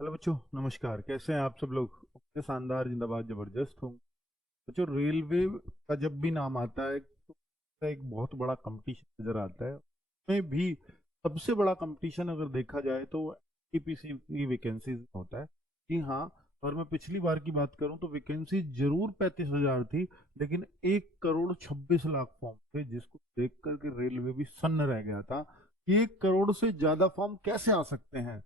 Hello बच्चों, नमस्कार। कैसे हैं आप सब लोग? ओके, शानदार, जिंदाबाद, जबरदस्त हूँ। बच्चों, रेलवे का जब भी नाम आता है तो उसका एक बहुत बड़ा कंपटीशन नजर आता है। उसमें भी सबसे बड़ा कंपटीशन अगर देखा जाए तो टीपीसी की वैकेंसीज में होता है। जी हाँ। और मैं पिछली बार की बात करूं तो वैकेंसी जरूर 35,000 थी, लेकिन 1,26,00,000 फॉर्म थे, जिसको देख करके रेलवे भी सन्न रह गया था कि 1 करोड़ से ज्यादा फॉर्म कैसे आ सकते हैं।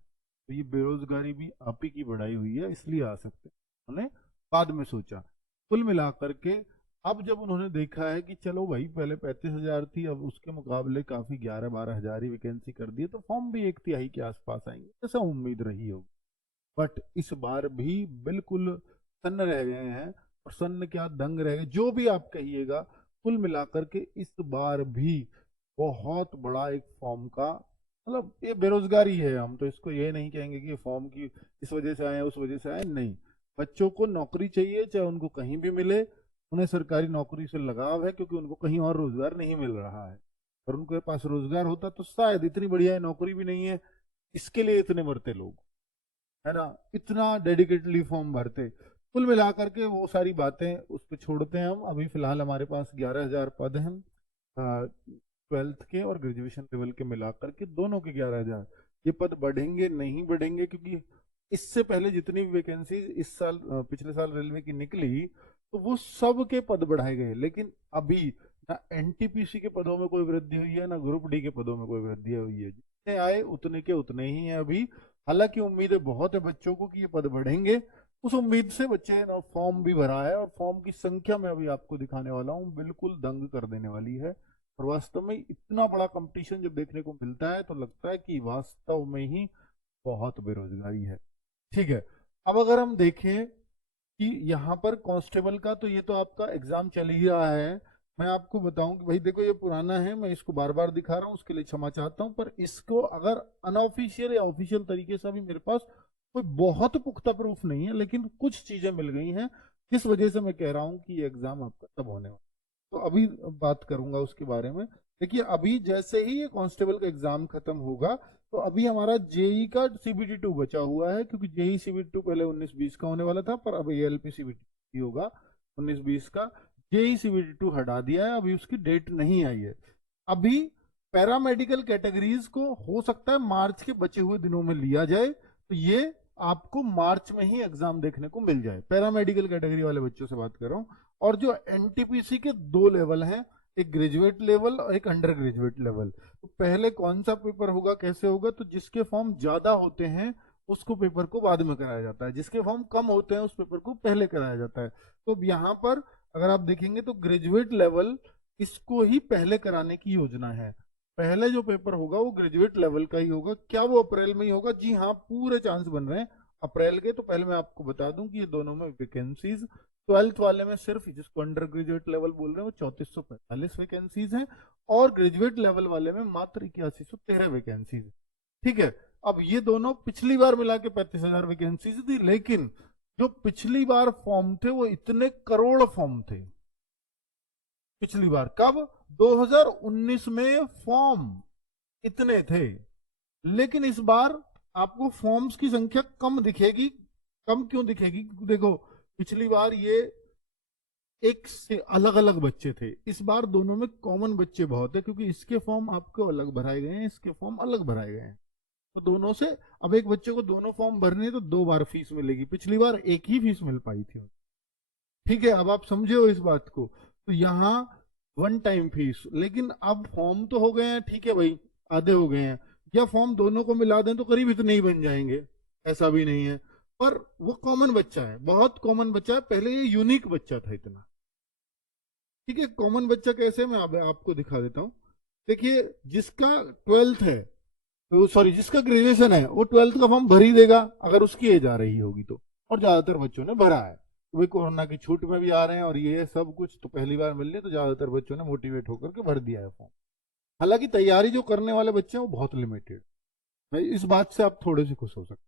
तो ये बेरोजगारी भी आप ही की बढ़ाई हुई है, इसलिए आ सकते हैं। उन्होंने बाद में सोचा। कुल मिलाकर के अब जब उन्होंने देखा है कि चलो भाई, पहले 35,000 थी, अब उसके मुकाबले काफी 11-12 हजार ही वैकेंसी कर दी है, तो फॉर्म भी 1 तिहाई के आसपास आएंगे, ऐसा उम्मीद रही होगी। बट इस बार भी बिल्कुल सन्न रह गए हैं। और सन्न क्या, दंग रह गए, जो भी आप कहिएगा। कुल मिलाकर के इस बार भी बहुत बड़ा एक फॉर्म का, मतलब ये बेरोजगारी है। हम तो इसको ये नहीं कहेंगे कि ये फॉर्म की इस वजह से आए उस वजह से आए, नहीं। बच्चों को नौकरी चाहिए, चाहे उनको कहीं भी मिले। उन्हें सरकारी नौकरी से लगाव है, क्योंकि उनको कहीं और रोजगार नहीं मिल रहा है। और उनके पास रोजगार होता तो शायद, इतनी बढ़िया नौकरी भी नहीं है, इसके लिए इतने मरते लोग, है ना, इतना डेडिकेटली फॉर्म भरते। कुल मिलाकर के वो सारी बातें उस पर छोड़ते हैं हम। अभी फिलहाल हमारे पास 11,000 पद हैं, 12th के और ग्रेजुएशन लेवल के मिलाकर के, दोनों के 11,000। ये पद बढ़ेंगे नहीं बढ़ेंगे, क्योंकि इससे पहले जितनी भी वैकेंसी इस साल पिछले साल रेलवे की निकली, तो वो सब के पद बढ़ाए गए। लेकिन अभी ना एनटीपीसी के पदों में कोई वृद्धि हुई है, ना ग्रुप डी के पदों में कोई वृद्धि हुई है। जितने आए उतने के उतने ही हैं अभी। हालांकि उम्मीदें बहुत है बच्चों को कि ये पद बढ़ेंगे। उस उम्मीद से बच्चे ना फॉर्म भी भरा है, और फॉर्म की संख्या मैं अभी आपको दिखाने वाला हूँ, बिल्कुल दंग कर देने वाली है। और वास्तव में इतना बड़ा कंपटीशन जब देखने को मिलता है तो लगता है कि वास्तव में ही बहुत बेरोजगारी है। ठीक है। अब अगर हम देखें कि यहाँ पर कांस्टेबल का, तो ये तो आपका एग्जाम चल ही रहा है। मैं आपको बताऊं कि भाई देखो, ये पुराना है, मैं इसको बार बार दिखा रहा हूँ, उसके लिए क्षमा चाहता हूँ। पर इसको अगर अनऑफिशियल या ऑफिशियल तरीके से अभी मेरे पास कोई बहुत पुख्ता प्रूफ नहीं है, लेकिन कुछ चीजें मिल गई हैं, जिस वजह से मैं कह रहा हूँ कि ये एग्जाम आपका तब होने वाला है। तो अभी बात करूंगा उसके बारे में। देखिए, अभी जैसे ही ये कांस्टेबल का एग्जाम खत्म होगा, तो अभी हमारा जेई का सीबीटी 2 बचा हुआ है, क्योंकि जेई सीबीटी 2 पहले 19-20 का होने वाला था, पर अब एएलपी सीबीटी होगा 19-20 का। जेई सीबीटी 2 हटा दिया है, अभी उसकी डेट नहीं आई है। अभी पैरामेडिकल कैटेगरीज को हो सकता है मार्च के बचे हुए दिनों में लिया जाए, तो ये आपको मार्च में ही एग्जाम देखने को मिल जाए। पैरामेडिकल कैटेगरी वाले बच्चों से बात कर रहा हूँ। और जो एनटीपीसी के 2 लेवल हैं, एक ग्रेजुएट लेवल और एक अंडर ग्रेजुएट लेवल। तो पहले कौन सा पेपर होगा, कैसे होगा, तो जिसके फॉर्म ज्यादा होते हैं उसको पेपर को बाद में कराया जाता है, जिसके फॉर्म कम होते हैं उस पेपर को पहले कराया जाता है। तो अब यहाँ पर अगर आप देखेंगे तो ग्रेजुएट लेवल, इसको ही पहले कराने की योजना है। पहले जो पेपर होगा वो ग्रेजुएट लेवल का ही होगा। क्या वो अप्रैल में ही होगा? जी हाँ, पूरे चांस बन रहे हैं अप्रैल के। तो पहले मैं आपको बता दूं कि ये दोनों में वैकेंसीज, 12th वाले में सिर्फ, जिसको अंडर ग्रेजुएट लेवल बोल रहे हैं, वो 3445 वैकेंसीज हैं। और ग्रेजुएट लेवल वाले में मात्र 8113 वैकेंसीज। ठीक है। अब ये दोनों पिछली बार मिला के 35,000 वैकेंसीज थी, लेकिन जो पिछली बार फॉर्म थे वो इतने करोड़ फॉर्म थे। पिछली बार कब? 2019 में फॉर्म इतने थे। लेकिन इस बार आपको फॉर्म्स की संख्या कम दिखेगी। कम क्यों दिखेगी? क्योंकि देखो, पिछली बार ये एक से अलग अलग बच्चे थे, इस बार दोनों में कॉमन बच्चे बहुत है, क्योंकि इसके फॉर्म आपको अलग भराए गए हैं, इसके फॉर्म अलग भराए गए हैं। तो दोनों से, अब एक बच्चे को दोनों फॉर्म भरने हैं तो 2 बार फीस मिलेगी, पिछली बार एक ही फीस मिल पाई थी। ठीक है, अब आप समझे हो इस बात को? तो यहाँ वन टाइम फीस, लेकिन अब फॉर्म तो हो गए हैं, ठीक है भाई, आधे हो गए हैं। या फॉर्म दोनों को मिला दें तो करीब इतने ही बन जाएंगे, ऐसा भी नहीं है। पर वो कॉमन बच्चा है, बहुत कॉमन बच्चा है, पहले ये यूनिक बच्चा था इतना। ठीक है, कॉमन बच्चा कैसे, मैं आपको दिखा देता हूँ। देखिए, जिसका 12th है, तो सॉरी, जिसका ग्रेजुएशन है, वो 12th का फॉर्म भर ही देगा अगर उसकी एज आ रही होगी तो। और ज्यादातर बच्चों ने भरा है, तो वे कोरोना की छूट में भी आ रहे हैं, और ये सब कुछ तो पहली बार मिल रही है, तो ज्यादातर बच्चों ने मोटिवेट होकर के भर दिया है फॉर्म। हालांकि तैयारी जो करने वाले बच्चे हैं वो बहुत लिमिटेड। भाई इस बात से आप थोड़े से खुश हो सकते हैं।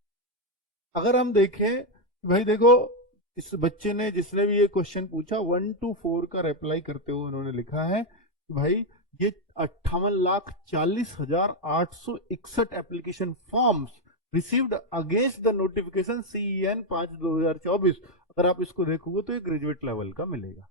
अगर हम देखें, भाई देखो, इस बच्चे ने, जिसने भी ये क्वेश्चन पूछा, 1 to 4 का रिप्लाई करते हुए उन्होंने लिखा है कि भाई, ये 58,40,861 application forms received against the notification CEN 5/2024। अगर आप इसको देखोगे तो ये ग्रेजुएट लेवल का मिलेगा,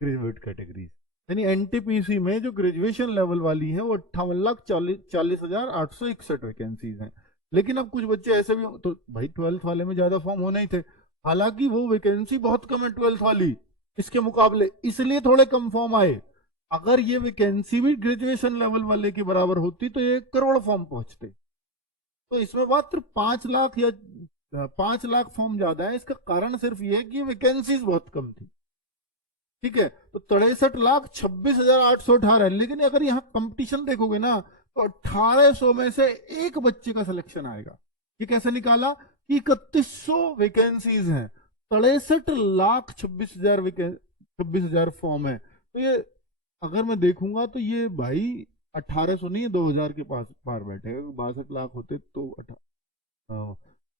ग्रेजुएट कैटेगरीज। यानी NTPC में जो ग्रेजुएशन लेवल वाली है वो 58,40,41 वैकेंसीज हैं। लेकिन अब कुछ बच्चे ऐसे भी तो भाई 12th वाले में ज्यादा फॉर्म होने ही थे, हालांकि वो वैकेंसी बहुत कम है 12th वाली इसके मुकाबले, इसलिए थोड़े कम फॉर्म आए। अगर ये वैकेंसी भी ग्रेजुएशन लेवल वाले के बराबर होती तो ये 1 करोड़ फॉर्म पहुंचते। तो इसमें मात्र 5 लाख या 5 लाख फॉर्म ज्यादा है। इसका कारण सिर्फ ये है कि वैकेंसीज बहुत कम थी। ठीक है, तो 63,26,818 है। लेकिन अगर यहाँ कंपटीशन देखोगे ना तो 1800 में से एक बच्चे का सिलेक्शन आएगा। ये कैसे निकाला कि 3100 वैकेंसीज हैं, 63,26,000 26,000 फॉर्म है। तो ये अगर मैं देखूंगा तो ये भाई 1800 नहीं, 2000 के पास पार बैठेगा। 62 लाख होते तो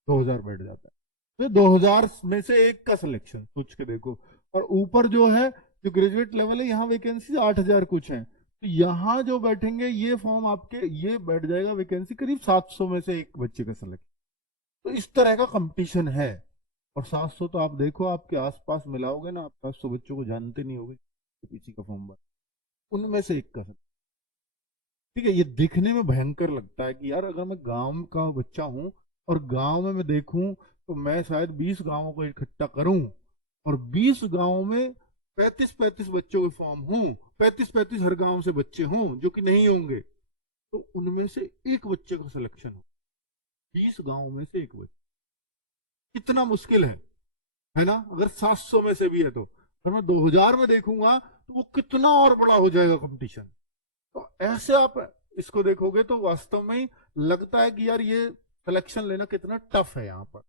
2000 बैठ जाता है। तो 2000 में से एक का सिलेक्शन सोच के देखो। और ऊपर जो है जो ग्रेजुएट लेवल है यहाँ वैकेंसी 8000 कुछ है, तो यहाँ जो बैठेंगे ये फॉर्म आपके ये बैठ जाएगा वैकेंसी करीब 700 में से एक बच्चे का सिलेक्शन। तो इस तरह का कंपटीशन है। और 700 तो आप देखो आपके आसपास मिलाओगे ना, आप 700 बच्चों को जानते नहीं होगे किसी का फॉर्म भर, उनमें से एक का। ठीक है, ये दिखने में भयंकर लगता है कि यार अगर मैं गांव का बच्चा हूं और गांव में मैं देखूं तो मैं शायद 20 गांवों को इकट्ठा करूं और 20 गांवों में 35-35 बच्चों के फॉर्म हों, 35-35 हर गांव से बच्चे हों जो कि नहीं होंगे, तो उनमें से एक बच्चे का सिलेक्शन हो। 20 गांवों में से एक बच्चा, कितना मुश्किल है ना। अगर 700 में से भी है तो अगर मैं 2000 में देखूंगा तो वो कितना और बड़ा हो जाएगा कंपटीशन। तो ऐसे आप इसको देखोगे तो वास्तव में ही लगता है कि यार ये सिलेक्शन लेना कितना टफ है यहाँ पर।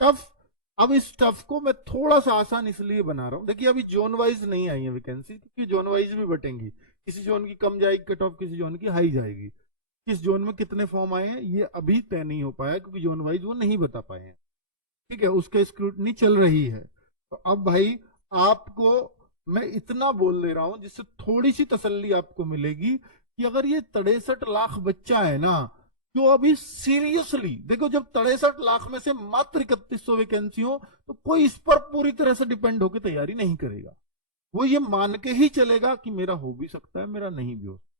टफ, अब इस टफ को मैं थोड़ा सा आसान इसलिए बना रहा हूँ, देखिए अभी जोन वाइज नहीं आई है वैकेंसी, क्योंकि जोन वाइज भी बटेंगी, किसी जोन की कम जाएगी कट ऑफ, किसी जोन की हाई जाएगी। किस जोन में कितने फॉर्म आए हैं ये अभी तय नहीं हो पाया क्योंकि जोन वाइज वो नहीं बता पाए हैं। ठीक है, उसका स्क्रूटनी चल रही है। तो अब भाई आपको मैं इतना बोल दे रहा हूं जिससे थोड़ी सी तसल्ली आपको मिलेगी कि अगर ये 63 लाख बच्चा है ना जो अभी सीरियसली देखो, जब 63 लाख में से मात्र 3100 वैकेंसी हो तो कोई इस पर पूरी तरह से डिपेंड होकर तैयारी नहीं करेगा। वो ये मान के ही चलेगा कि मेरा हो भी सकता है, मेरा नहीं भी हो सकता,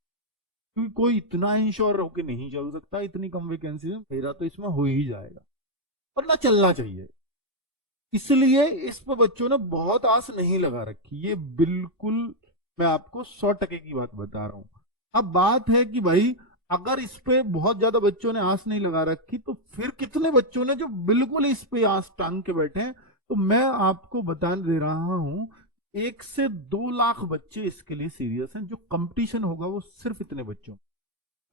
क्योंकि कोई इतना इंश्योर होकर नहीं चल सकता इतनी कम वैकेंसी में मेरा तो इसमें हो ही जाएगा, पर ना चलना चाहिए। इसलिए इस पर बच्चों ने बहुत आस नहीं लगा रखी, ये बिल्कुल मैं आपको 100% की बात बता रहा हूं। अब बात है कि भाई अगर इस पे बहुत ज्यादा बच्चों ने आस नहीं लगा रखी तो फिर कितने बच्चों ने जो बिल्कुल इस पे आस टांग के बैठे हैं। तो मैं आपको बता दे रहा हूं 1 से 2 लाख बच्चे इसके लिए सीरियस हैं। जो कंपटीशन होगा वो सिर्फ इतने बच्चों,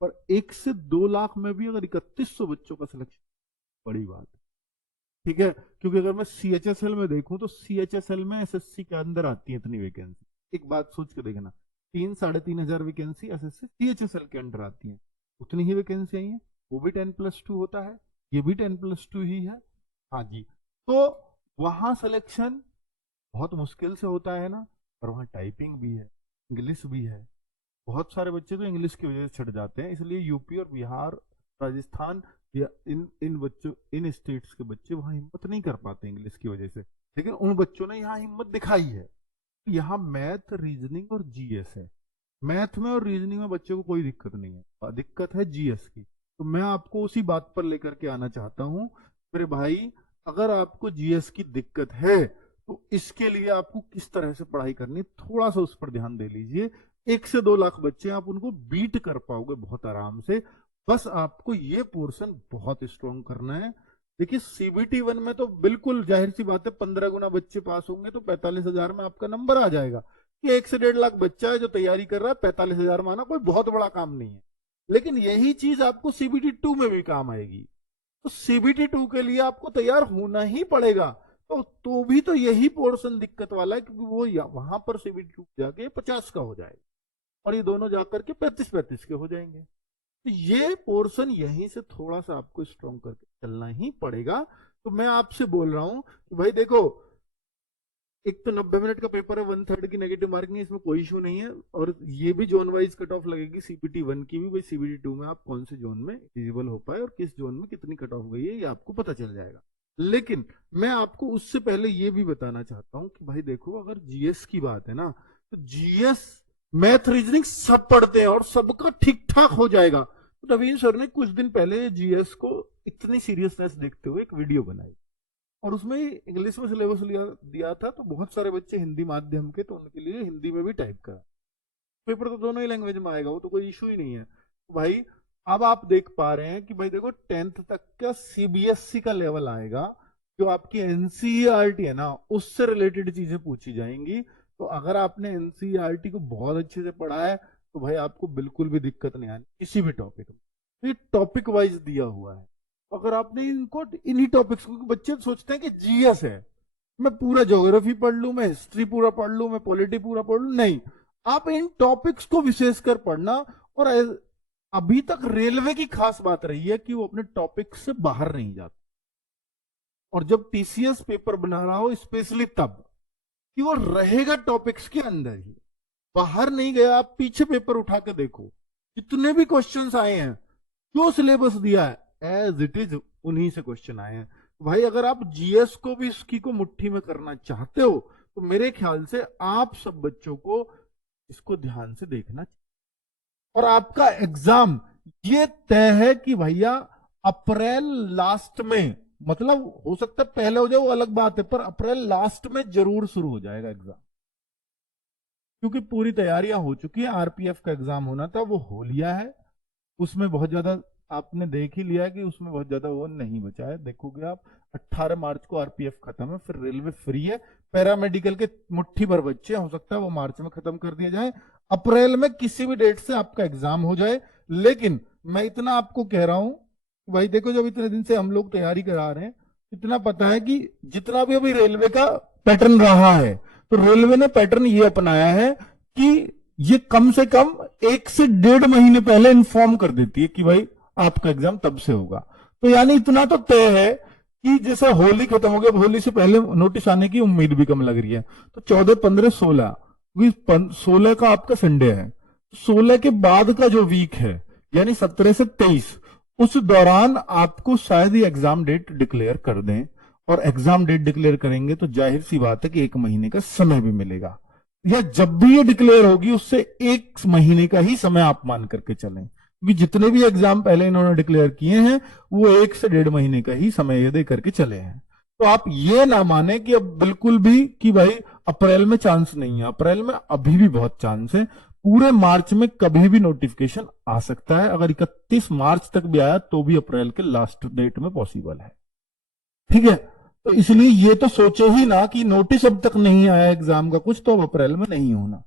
पर 1 से 2 लाख में भी अगर 3100 बच्चों का सिलेक्शन, बड़ी बात है। ठीक है, क्योंकि अगर मैं CHSL में देखूं तो CHSL में SSC के अंदर आती है इतनी वैकेंसी। एक बात सोच के देखना, 3-3.5 हजार वैकेंसी SSC CHSL के अंदर आती है, उतनी ही वैकेंसी आई है। वो भी 10+2 होता है, ये भी 10+2 ही है। हाँ जी, तो वहां सिलेक्शन बहुत मुश्किल से होता है ना, और वहाँ टाइपिंग भी है, इंग्लिश भी है। बहुत सारे बच्चे तो इंग्लिश की वजह से छट जाते हैं, इसलिए यूपी और बिहार, राजस्थान या इन बच्चों, इन स्टेट्स के बच्चे वहां हिम्मत नहीं कर पाते इंग्लिश की वजह से। लेकिन उन बच्चों ने यहाँ हिम्मत दिखाई है। यहाँ मैथ, रीजनिंग और GS है। मैथ में और रीजनिंग में बच्चों को कोई दिक्कत नहीं है, दिक्कत है GS की। तो मैं आपको उसी बात पर लेकर के आना चाहता हूँ मेरे भाई, अगर आपको GS की दिक्कत है तो इसके लिए आपको किस तरह से पढ़ाई करनी, थोड़ा सा उस पर ध्यान दे लीजिए। 1 से 2 लाख बच्चे आप उनको बीट कर पाओगे बहुत आराम से। बस आपको ये पोर्शन बहुत स्ट्रॉन्ग करना है। देखिए CBT 1 में तो बिल्कुल जाहिर सी बात है 15 गुना बच्चे पास होंगे तो 45,000 में आपका नंबर आ जाएगा। ये 1 से 1.5 लाख बच्चा है जो तैयारी कर रहा है, 45,000 माना कोई बहुत बड़ा काम नहीं है। लेकिन यही चीज आपको CBT 2 में भी काम आएगी। तो CBT 2 के लिए आपको तैयार होना ही पड़ेगा। तो भी तो यही पोर्शन दिक्कत वाला है, क्योंकि वो वहां पर CBT 2 जाके 50 का हो जाएगा और ये दोनों जाकर के 35-35 के हो जाएंगे। तो ये पोर्शन यहीं से थोड़ा सा आपको स्ट्रॉन्ग करके चलना ही पड़ेगा। तो मैं आपसे बोल रहा हूं कि भाई देखो, एक तो 90 मिनट का पेपर है, 1/3 की नेगेटिव मार्किंग है, इसमें कोई इशू नहीं है। और ये भी जोन वाइज कट ऑफ लगेगी, सीपीटी 1 की भी, भाई सीपीटी 2 में आप कौन से जोन में एलिजिबल हो पाए और किस जोन में कितनी कट ऑफ गई है ये आपको पता चल जाएगा। लेकिन मैं आपको उससे पहले ये भी बताना चाहता हूं कि भाई देखो, अगर जीएस की बात है ना, तो जीएस मैथ रीजनिंग सब पढ़ते हैं और सबका ठीक ठाक हो जाएगा। तो नवीन सर ने कुछ दिन पहले जीएस को इतनी सीरियसनेस देखते हुए एक वीडियो बनाई, और उसमें इंग्लिश में सिलेबस दिया था, तो बहुत सारे बच्चे हिंदी माध्यम के, तो उनके लिए हिंदी में भी टाइप करा। पेपर तो दोनों ही लैंग्वेज में आएगा, वो तो कोई इशू ही नहीं है। तो भाई अब आप देख पा रहे हैं कि भाई देखो 10th तक का सीबीएसई का लेवल आएगा, जो आपकी एनसीईआरटी है ना, उससे रिलेटेड चीजें पूछी जाएंगी। तो अगर आपने एनसीईआरटी को बहुत अच्छे से पढ़ा है तो भाई आपको बिल्कुल भी दिक्कत नहीं आनी किसी भी टॉपिक में। तो ये टॉपिक वाइज दिया हुआ है। अगर आपने इनको इन्हीं टॉपिक्स को, बच्चे सोचते हैं कि जीएस है, मैं पूरा ज्योग्राफी पढ़ लूं, मैं हिस्ट्री पूरा पढ़ लूं, मैं पॉलिटी पूरा पढ़ लूं, नहीं। आप इन टॉपिक्स को विशेषकर पढ़ना। और अभी तक रेलवे की खास बात रही है कि वो अपने टॉपिक से बाहर नहीं जाता, और जब टीसीएस पेपर बना रहा हो स्पेशली तब कि वो रहेगा टॉपिक्स के अंदर ही, बाहर नहीं गया। आप पीछे पेपर उठा के देखो, जितने भी क्वेश्चंस आए हैं, जो सिलेबस दिया है एज इट इज उन्हीं से क्वेश्चन आए हैं। भाई अगर आप जीएस को भी इसकी को मुट्ठी में करना चाहते हो, तो मेरे ख्याल से आप सब बच्चों को इसको ध्यान से देखना चाहिए। और आपका एग्जाम ये तय है कि भैया अप्रैल लास्ट में, मतलब हो सकता है पहले हो जाए वो अलग बात है, पर अप्रैल लास्ट में जरूर शुरू हो जाएगा एग्जाम, क्योंकि पूरी तैयारियां हो चुकी है। आरपीएफ का एग्जाम होना था, वो हो लिया है। उसमें बहुत ज्यादा आपने देख ही लिया है कि उसमें बहुत ज्यादा वो नहीं बचा है। देखोगे आप 18 मार्च को आरपीएफ खत्म है, फिर रेलवे फ्री है। पैरामेडिकल के मुट्ठी भर बच्चे, हो सकता है वो मार्च में खत्म कर दिया जाए, अप्रैल में किसी भी डेट से आपका एग्जाम हो जाए। लेकिन मैं इतना आपको कह रहा हूं, भाई देखो जब इतने दिन से हम लोग तैयारी करा रहे हैं, इतना पता है कि जितना भी अभी रेलवे का पैटर्न रहा है, तो रेलवे ने पैटर्न ये अपनाया है कि ये कम से कम 1 से 1.5 महीने पहले इन्फॉर्म कर देती है कि भाई आपका एग्जाम तब से होगा। तो यानी इतना तो तय है कि जैसे होली खत्म हो गया, होली से पहले नोटिस आने की उम्मीद भी कम लग रही है। तो 14, 15, 16, 16 का आपका संडे है, 16 के बाद का जो वीक है यानी 17 से 23, उस दौरान आपको शायद ही एग्जाम डेट डिक्लेयर कर दें। और एग्जाम डेट डिक्लेयर करेंगे तो जाहिर सी बात है कि 1 महीने का समय भी मिलेगा, या जब भी ये डिक्लेयर होगी उससे 1 महीने का ही समय आप मान करके चलें, क्योंकि जितने भी एग्जाम पहले इन्होंने डिक्लेयर किए हैं वो 1 से 1.5 महीने का ही समय दे करके चले हैं। तो आप ये ना माने कि अब बिल्कुल भी कि भाई अप्रैल में चांस नहीं है। अप्रैल में अभी भी बहुत चांस है। पूरे मार्च में कभी भी नोटिफिकेशन आ सकता है। अगर 31 मार्च तक भी आया तो भी अप्रैल के लास्ट डेट में पॉसिबल है। ठीक है, तो इसलिए ये तो सोचे ही ना कि नोटिस अब तक नहीं आया एग्जाम का कुछ, तो अब अप्रैल में नहीं होना।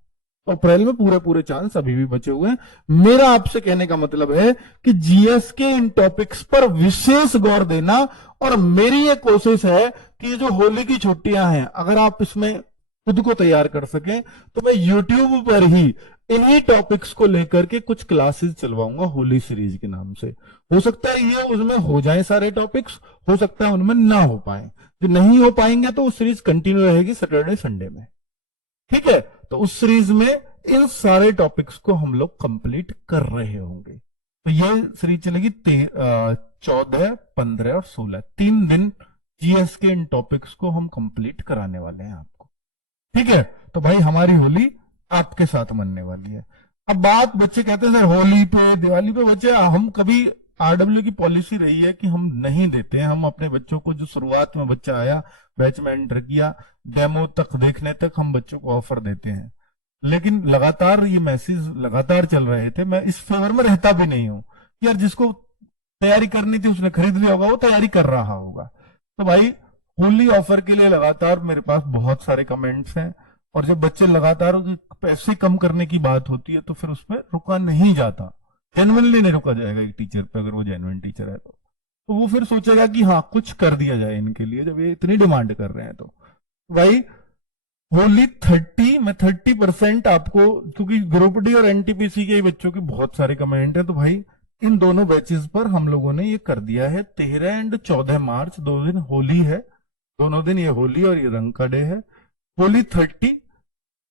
तो अप्रैल में पूरे पूरे चांस अभी भी बचे हुए हैं। मेरा आपसे कहने का मतलब है कि जीएस के इन टॉपिक्स पर विशेष गौर देना। और मेरी ये कोशिश है कि ये जो होली की छुट्टियां हैं, अगर आप इसमें खुद को तैयार कर सकें, तो मैं यूट्यूब पर ही इन्हीं टॉपिक्स को लेकर के कुछ क्लासेस चलवाऊंगा होली सीरीज के नाम से। हो सकता है ये उसमें हो जाए सारे टॉपिक्स, हो सकता है उनमें ना हो पाए। जो नहीं हो पाएंगे तो वो सीरीज कंटिन्यू रहेगी सैटरडे संडे में। ठीक है, तो उस सीरीज में इन सारे टॉपिक्स को हम लोग कंप्लीट कर रहे होंगे। तो ये सीरीज चलेगी 14, 15 और 16, 3 दिन जीएस के इन टॉपिक्स को हम कंप्लीट कराने वाले हैं आपको। ठीक है, तो भाई हमारी होली आपके साथ मनने वाली है। अब बात, बच्चे कहते हैं सर होली पे दिवाली पे, बच्चे हम कभी, आरडब्ल्यू की पॉलिसी रही है कि हम नहीं देते हैं। हम अपने बच्चों को, जो शुरुआत में बच्चा आया, बैच में एंटर किया, डेमो तक देखने तक हम बच्चों को ऑफर देते हैं। लेकिन लगातार ये मैसेज लगातार चल रहे थे। मैं इस फेवर में रहता भी नहीं हूं यार, जिसको तैयारी करनी थी उसने खरीद लिया होगा, वो तैयारी कर रहा होगा। तो भाई होली ऑफर के लिए लगातार मेरे पास बहुत सारे कमेंट्स हैं, और जब बच्चे लगातार पैसे कम करने की बात होती है तो फिर उसमें रुका नहीं जाता। जेन्युइनली नहीं रुका जाएगा एक टीचर पे, अगर वो जेन्युइन टीचर है तो वो फिर सोचेगा कि हाँ कुछ कर दिया जाए इनके लिए, जब ये इतनी डिमांड कर रहे हैं। तो भाई होली 30 में 30% आपको, क्योंकि ग्रुप डी और एनटीपीसी के बच्चों के बहुत सारे कमेंट है, तो भाई इन दोनों बैचेस पर हम लोगों ने ये कर दिया है। 13 एंड 14 मार्च 2 दिन होली है, दोनों दिन ये होली और ये रंग का डे है। होली 30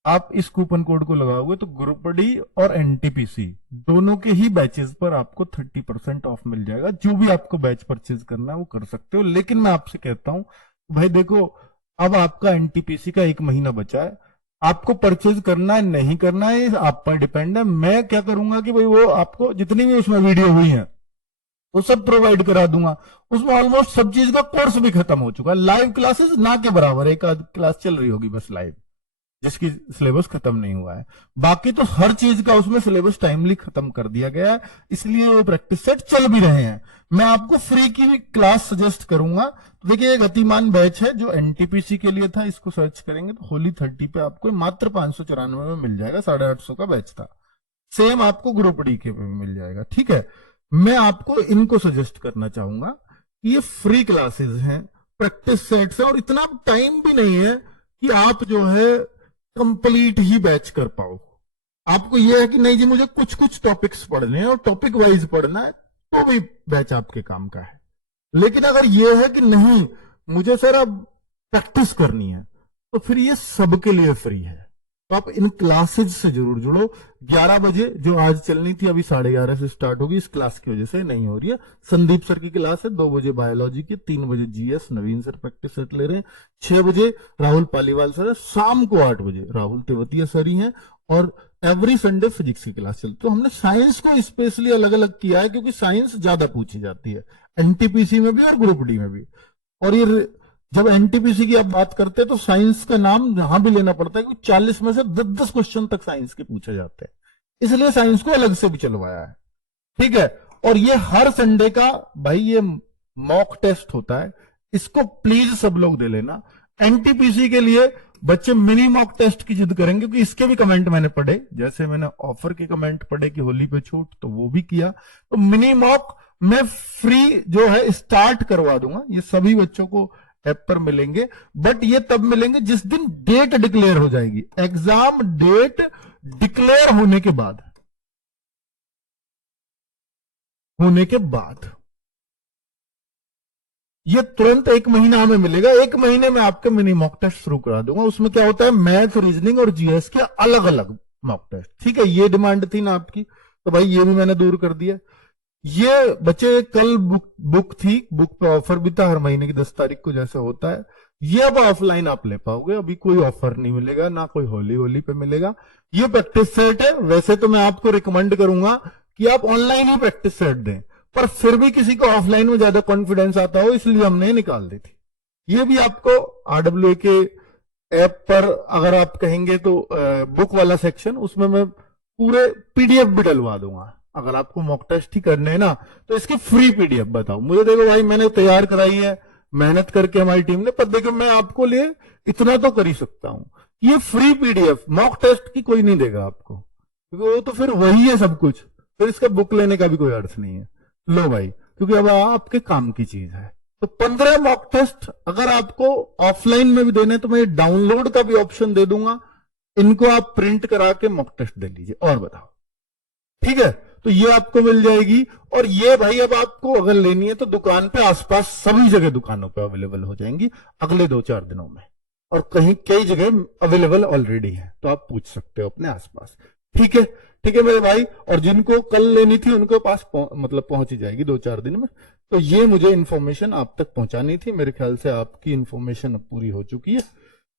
आप इस कूपन कोड को लगाओगे तो ग्रुप डी और एनटीपीसी दोनों के ही बैचेस पर आपको 30% ऑफ मिल जाएगा। जो भी आपको बैच परचेज करना है वो कर सकते हो। लेकिन मैं आपसे कहता हूं भाई देखो, अब आपका एनटीपीसी का 1 महीना बचा है, आपको परचेज करना है नहीं करना है ये आप पर डिपेंड है। मैं क्या करूंगा कि भाई वो आपको जितनी भी उसमें वीडियो हुई है वो सब प्रोवाइड करा दूंगा। उसमें ऑलमोस्ट सब चीज का कोर्स भी खत्म हो चुका है। लाइव क्लासेस ना के बराबर, एक आध क्लास चल रही होगी बस लाइव जिसकी सिलेबस खत्म नहीं हुआ है। बाकी तो हर चीज का उसमें सिलेबस टाइमली खत्म कर दिया गया है, इसलिए वो प्रैक्टिस सेट चल भी रहे हैं। मैं आपको फ्री की भी क्लास सजेस्ट करूंगा। तो देखिए, एक गतिमान बैच है जो एनटीपीसी के लिए था, इसको सर्च करेंगे तो होली 30 पे आपको मात्र 594 में मिल जाएगा। 850 का बैच था। सेम आपको ग्रुप डी के में मिल जाएगा। ठीक है, मैं आपको इनको सजेस्ट करना चाहूंगा कि ये फ्री क्लासेस हैं, प्रैक्टिस सेट्स हैं, और इतना टाइम भी नहीं है कि आप जो है कंप्लीट ही बैच कर पाओ। आपको यह है कि नहीं जी मुझे कुछ कुछ टॉपिक्स पढ़ने हैं और टॉपिक वाइज पढ़ना है, तो भी बैच आपके काम का है। लेकिन अगर यह है कि नहीं मुझे सर अब प्रैक्टिस करनी है, तो फिर ये सबके लिए फ्री है। तो आप इन क्लासेज से जरूर जुड़ो। 11 बजे जो आज चलनी थी अभी 11:30 से स्टार्ट होगी, इस क्लास की वजह से नहीं हो रही है। संदीप सर की क्लास है 2 बजे बायोलॉजी की, 3 बजे जीएस नवीन सर प्रैक्टिस सेट ले रहे हैं, 6 बजे राहुल पालीवाल सर है, शाम को 8 बजे राहुल तेवतिया सर ही हैं, और एवरी संडे फिजिक्स की क्लास चलती। तो हमने साइंस को स्पेशली अलग अलग किया है क्योंकि साइंस ज्यादा पूछी जाती है एनटीपीसी में भी और ग्रुप डी में भी। और ये जब एनटीपीसी की आप बात करते हैं तो साइंस का नाम यहां भी लेना पड़ता है क्योंकि 40 में से 10-10 क्वेश्चन तक साइंस के पूछे जाते हैं, इसलिए साइंस को अलग से भी चलवाया है। ठीक है, और ये हर संडे का भाई ये मॉक टेस्ट होता है, इसको प्लीज सब लोग दे लेना। एनटीपीसी के लिए बच्चे मिनी मॉक टेस्ट की जिद करेंगे क्योंकि इसके भी कमेंट मैंने पढ़े, जैसे मैंने ऑफर के कमेंट पढ़े कि होली पे छूट, तो वो भी किया। तो मिनी मॉक मैं फ्री जो है स्टार्ट करवा दूंगा, ये सभी बच्चों को ऐप पर मिलेंगे, बट ये तब मिलेंगे जिस दिन डेट डिक्लेयर हो जाएगी। एग्जाम डेट डिक्लेयर होने के बाद ये तुरंत 1 महीना हमें मिलेगा। 1 महीने में आपके मिनी मॉक टेस्ट शुरू करा दूंगा। उसमें क्या होता है, मैथ, रीजनिंग और जीएस के अलग अलग मॉक टेस्ट। ठीक है, ये डिमांड थी ना आपकी, तो भाई ये भी मैंने दूर कर दिया। ये बच्चे कल बुक थी, बुक पे ऑफर भी था हर महीने की 10 तारीख को जैसे होता है। ये अब ऑफलाइन आप ले पाओगे, अभी कोई ऑफर नहीं मिलेगा, ना कोई होली पे मिलेगा। ये प्रैक्टिस सेट है। वैसे तो मैं आपको रिकमेंड करूंगा कि आप ऑनलाइन ही प्रैक्टिस सेट दें, पर फिर भी किसी को ऑफलाइन में ज्यादा कॉन्फिडेंस आता हो इसलिए हमने निकाल दी थी। ये भी आपको आरडब्ल्यू के ऐप पर अगर आप कहेंगे तो बुक वाला सेक्शन, उसमें मैं पूरे पीडीएफ भी डलवा दूंगा। अगर आपको मॉक टेस्ट ही करने हैं ना तो इसकी फ्री पीडीएफ बताओ मुझे, देखो भाई मैंने तैयार कराई है मेहनत करके हमारी टीम ने, पर देखो मैं आपको लिए इतना तो कर ही सकता हूं। ये फ्री पीडीएफ मॉक टेस्ट की कोई नहीं देगा आपको, क्योंकि वो तो फिर वही है सब कुछ, फिर इसका बुक लेने का भी कोई अर्थ नहीं है। लो भाई, क्योंकि अब आपके काम की चीज है। तो 15 मॉक टेस्ट अगर आपको ऑफलाइन में भी देने तो मैं डाउनलोड का भी ऑप्शन दे दूंगा, इनको आप प्रिंट करा के मॉक टेस्ट दे लीजिए और बताओ। ठीक है, तो ये आपको मिल जाएगी। और ये भाई अब आपको अगर लेनी है तो दुकान पे आसपास सभी जगह दुकानों पे अवेलेबल हो जाएंगी अगले 2-4 दिनों में, और कहीं कई जगह अवेलेबल ऑलरेडी है, तो आप पूछ सकते हो अपने आसपास। ठीक है, ठीक है मेरे भाई, और जिनको कल लेनी थी उनके पास मतलब पहुंच ही जाएगी 2-4 दिन में। तो ये मुझे इंफॉर्मेशन आप तक पहुंचानी थी, मेरे ख्याल से आपकी इंफॉर्मेशन अब पूरी हो चुकी है।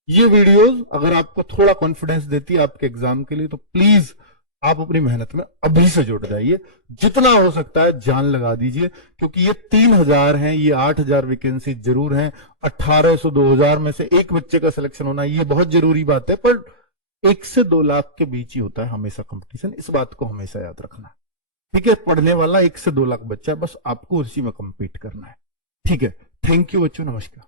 ये वीडियोस अगर आपको थोड़ा कॉन्फिडेंस देती है आपके एग्जाम के लिए तो प्लीज आप अपनी मेहनत में अभी से जुट जाइए, जितना हो सकता है जान लगा दीजिए, क्योंकि ये 3000 हैं, ये 8000 वैकेंसी जरूर हैं। 1800-2000 में से एक बच्चे का सिलेक्शन होना ये बहुत जरूरी बात है, पर 1 से 2 लाख के बीच ही होता है हमेशा कंपटीशन, इस बात को हमेशा याद रखना। ठीक है, पढ़ने वाला 1 से 2 लाख बच्चा, बस आपको उसी में कंपीट करना है। ठीक है, थैंक यू बच्चों, नमस्कार।